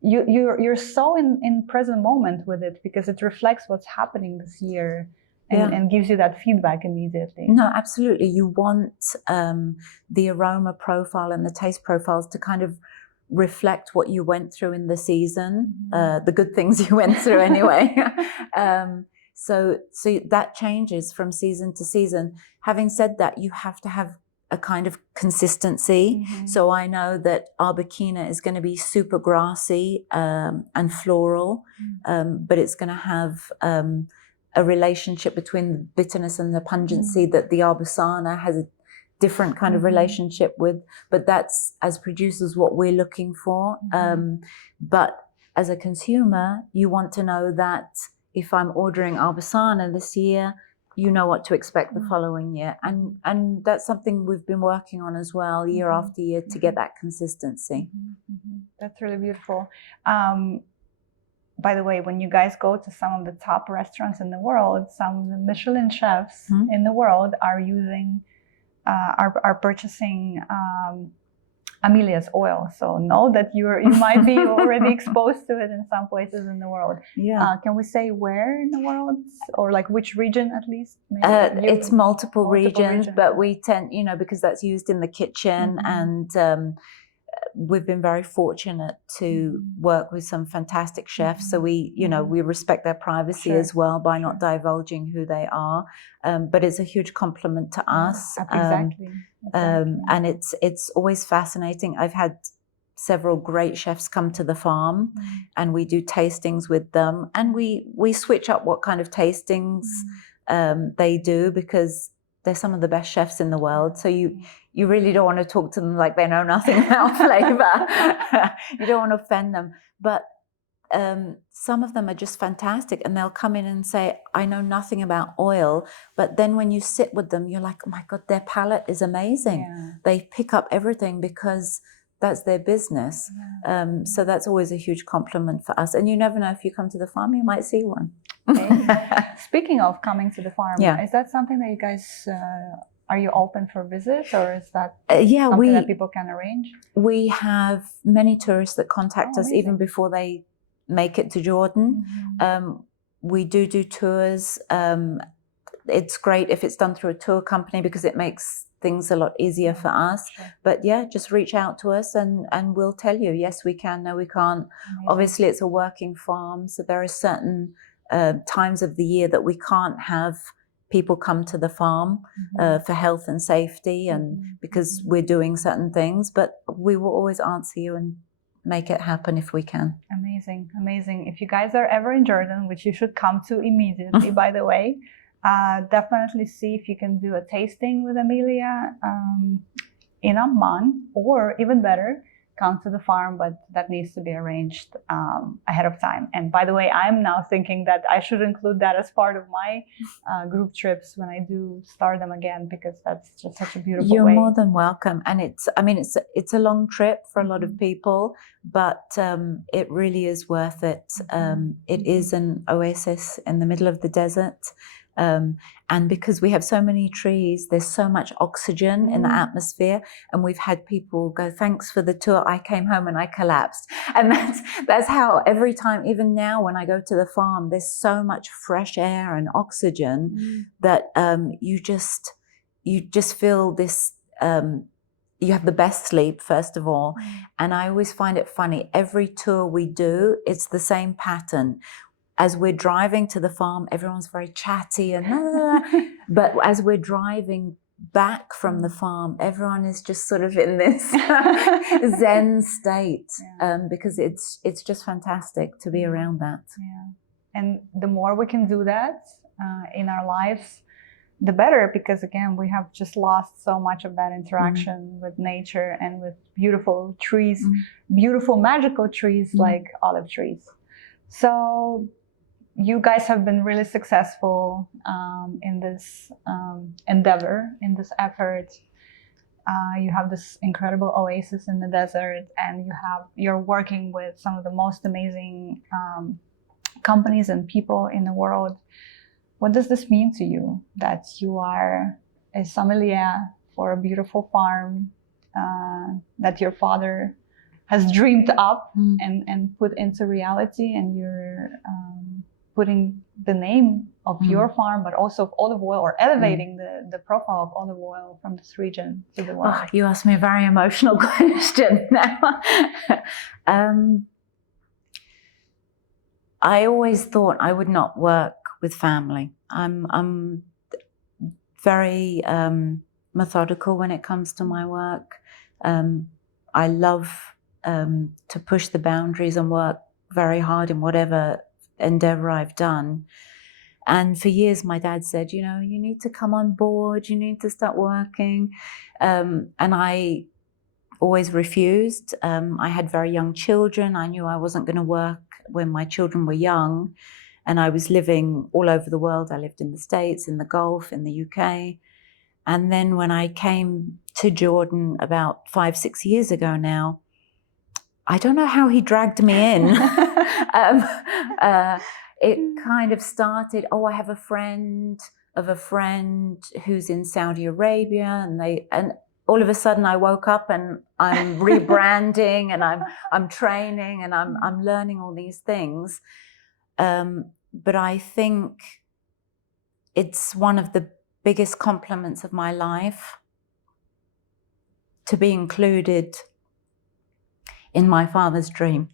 you're so in present moment with it because it reflects what's happening this year and gives you that feedback immediately. No, absolutely. You want the aroma profile and the taste profiles to kind of reflect what you went through in the season, the good things you went through anyway. So that changes from season to season. Having said that, you have to have a kind of consistency. So I know that Arbequina is going to be super grassy and floral, but it's going to have a relationship between the bitterness and the pungency that the Arbasana has a different kind of relationship with. But that's, as producers, what we're looking for. But as a consumer, you want to know that if I'm ordering Arbasana this year, you know what to expect the following year. And that's something we've been working on as well, year after year, to get that consistency. That's really beautiful. By the way, when you guys go to some of the top restaurants in the world, some of the Michelin chefs in the world are using, are purchasing Amelia's oil. So know that you might be already exposed to it in some places in the world. Can we say where in the world, or like which region at least? It's multiple regions, but we tend, because that's used in the kitchen, and we've been very fortunate to work with some fantastic chefs. So we respect their privacy as well by not divulging who they are. But it's a huge compliment to us. Exactly. And it's always fascinating. I've had several great chefs come to the farm, and we do tastings with them, and we switch up what kind of tastings they do, because they're some of the best chefs in the world. So you really don't want to talk to them like they know nothing about flavor. You don't want to offend them. But some of them are just fantastic, and they'll come in and say, I know nothing about oil. But then when you sit with them, you're like, oh my God, their palate is amazing. They pick up everything because that's their business. So that's always a huge compliment for us. And you never know, if you come to the farm, you might see one. Speaking of coming to the farm, is that something that you guys, are you open for visits, or is that something that people can arrange? We have many tourists that contact us even before they make it to Jordan. We do tours. It's great if it's done through a tour company because it makes things a lot easier for us. But just reach out to us and we'll tell you, yes, we can, no, we can't. Obviously, it's a working farm, so there are certain times of the year that we can't have people come to the farm for health and safety, and because we're doing certain things, but we will always answer you and make it happen if we can. Amazing. If you guys are ever in Jordan, which you should come to immediately, by the way, definitely see if you can do a tasting with Amelia in Amman, or even better, come to the farm, but that needs to be arranged ahead of time. And by the way, I'm now thinking that I should include that as part of my group trips when I do start them again, because that's just such a beautiful You're way. more than welcome. And it's a long trip for a lot of people, but it really is worth it. It is an oasis in the middle of the desert. And because we have so many trees, there's so much oxygen in the atmosphere. And we've had people go, thanks for the tour. I came home and I collapsed. And that's how every time, even now when I go to the farm, there's so much fresh air and oxygen that you just feel this, you have the best sleep, first of all. And I always find it funny. Every tour we do, it's the same pattern. As we're driving to the farm, everyone's very chatty and but as we're driving back from the farm, everyone is just sort of in this Zen state, because it's just fantastic to be around that. Yeah. And the more we can do that in our lives, the better, because again, we have just lost so much of that interaction with nature and with beautiful trees, beautiful magical trees like olive trees. So you guys have been really successful in this endeavor, in this effort. You have this incredible oasis in the desert, and you're working with some of the most amazing companies and people in the world. What does this mean to you, that you are a sommelier for a beautiful farm that your father has dreamed up and put into reality, and you're putting the name of your farm, but also of olive oil, or elevating the profile of olive oil from this region to the world? Oh, you asked me a very emotional question now. I always thought I would not work with family. I'm very methodical when it comes to my work. I love to push the boundaries and work very hard in whatever endeavor I've done. And for years my dad said, you know, you need to come on board, you need to start working. And I always refused. I had very young children. I knew I wasn't going to work when my children were young. And I was living all over the world. I lived in the States, in the Gulf, in the UK. And then when I came to Jordan about 5-6 years ago now, I don't know how he dragged me in. It kind of started, I have a friend of a friend who's in Saudi Arabia, and all of a sudden I woke up and I'm rebranding and I'm training and I'm learning all these things. But I think it's one of the biggest compliments of my life to be included in my father's dream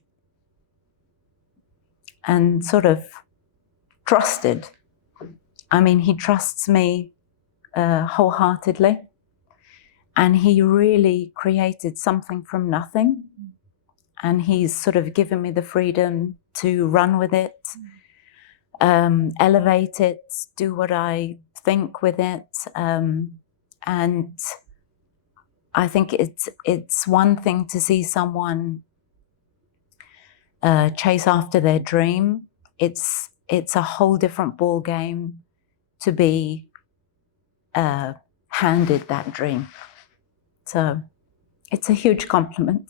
and sort of trusted. I mean, he trusts me wholeheartedly, and he really created something from nothing, and he's sort of given me the freedom to run with it, elevate it, do what I think with it, and I think it's one thing to see someone chase after their dream. It's a whole different ball game to be handed that dream. So it's a huge compliment.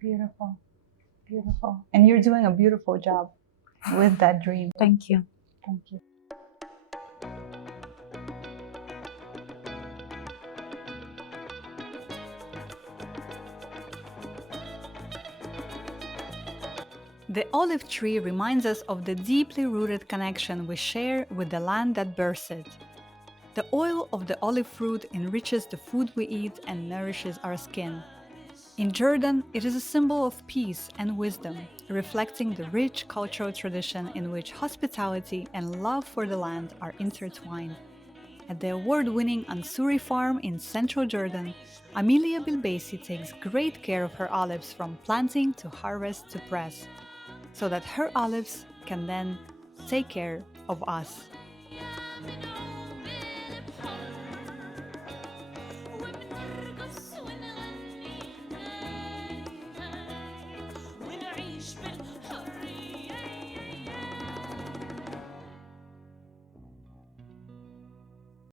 Beautiful, beautiful. And you're doing a beautiful job with that dream. Thank you. Thank you. The olive tree reminds us of the deeply rooted connection we share with the land that bears it. The oil of the olive fruit enriches the food we eat and nourishes our skin. In Jordan, it is a symbol of peace and wisdom, reflecting the rich cultural tradition in which hospitality and love for the land are intertwined. At the award-winning Onsuri farm in central Jordan, Amelia Bilbeisi takes great care of her olives from planting to harvest to press, so that her olives can then take care of us.